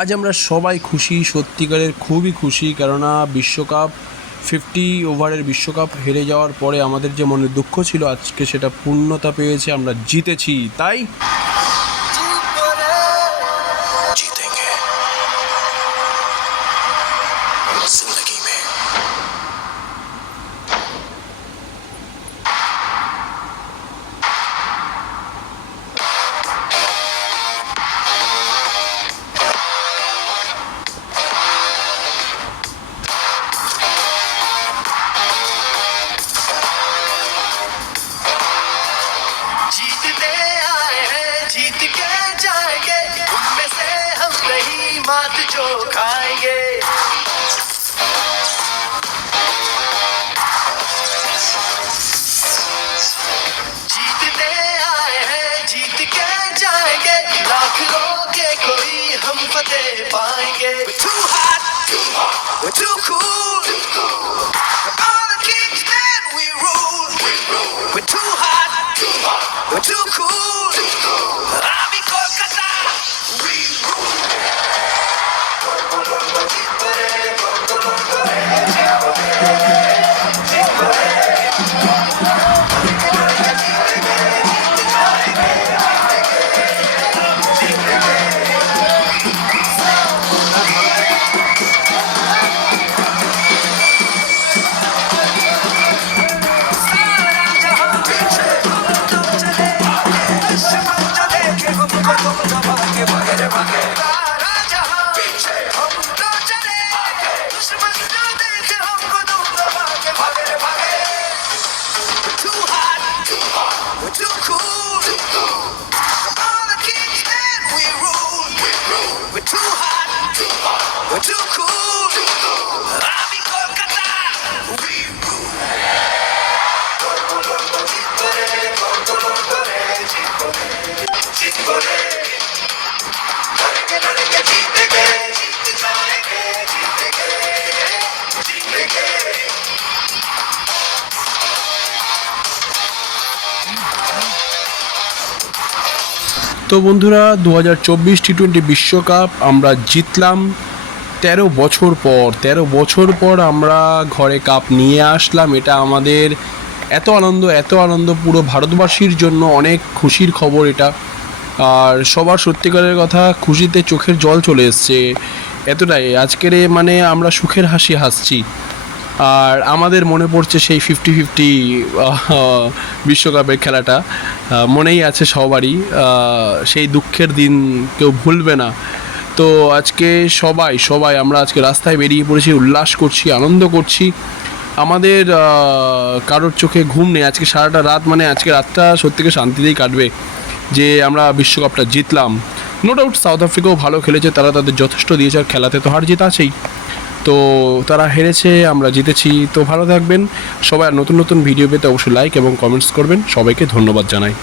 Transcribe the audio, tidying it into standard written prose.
আজ আমরা সবাই খুশি, সত্যিকারের খুবই খুশি, কেননা বিশ্বকাপ 50 ওভারের বিশ্বকাপ হেরে যাওয়ার পরে আমাদের যে মনে দুঃখ ছিল আজকে সেটা পূর্ণতা পেয়েছে, আমরা জিতেছি। তাই मात जो खाएंगे जीतने आए हैं, जीत के जाएंगे, लाख लोगे कोई हम फतेह पाएंगे। We're too hot, we're too cool, all the kings and we rule. We're too hot, we're too cool, Ami Kolkata, we rule. Too cool, all the kings and we rule. We're too hot, we're too cool, Ami Kolkata, we rule. তো বন্ধুরা, 2024 T20 বিশ্বকাপ আমরা জিতলাম 13 বছর পর আমরা ঘরে cup নিয়ে আসলাম। এটা আমাদের এত আনন্দ পুরো ভারতবাসীর জন্য অনেক খুশির খবর এটা। আর সবার সত্যিকারের কথা, খুশিতে চোখের জল চলে এসছে, এতটাই আজকের মানে আমরা সুখের হাসি হাসছি। আর আমাদের মনে পড়ছে সেই 50-50 বিশ্বকাপের খেলাটা, মনেই আছে সবারই, সেই দুঃখের দিন কেউ ভুলবে না। তো আজকে সবাই আমরা আজকে রাস্তায় বেরিয়ে পড়েছি, উল্লাস করছি, আনন্দ করছি। আমাদের কারোর চোখে ঘুম নেই আজকে সারাটা রাত, মানে আজকে রাতটা সত্যিকার শান্তিতেই কাটবে যে আমরা বিশ্বকাপটা জিতলাম। নো ডাউট সাউথ আফ্রিকাও ভালো খেলেছে, তারা তাদের যথেষ্ট দিয়েছে, আর খেলাতে তো হার জিত আছেই। তো তারা হেরেছে, আমরা জিতেছি। তো ভালো থাকবেন সবাই, নতুন ভিডিও পেতে অবশ্যই লাইক এবং কমেন্টস করবেন। সবাইকে ধন্যবাদ জানাই।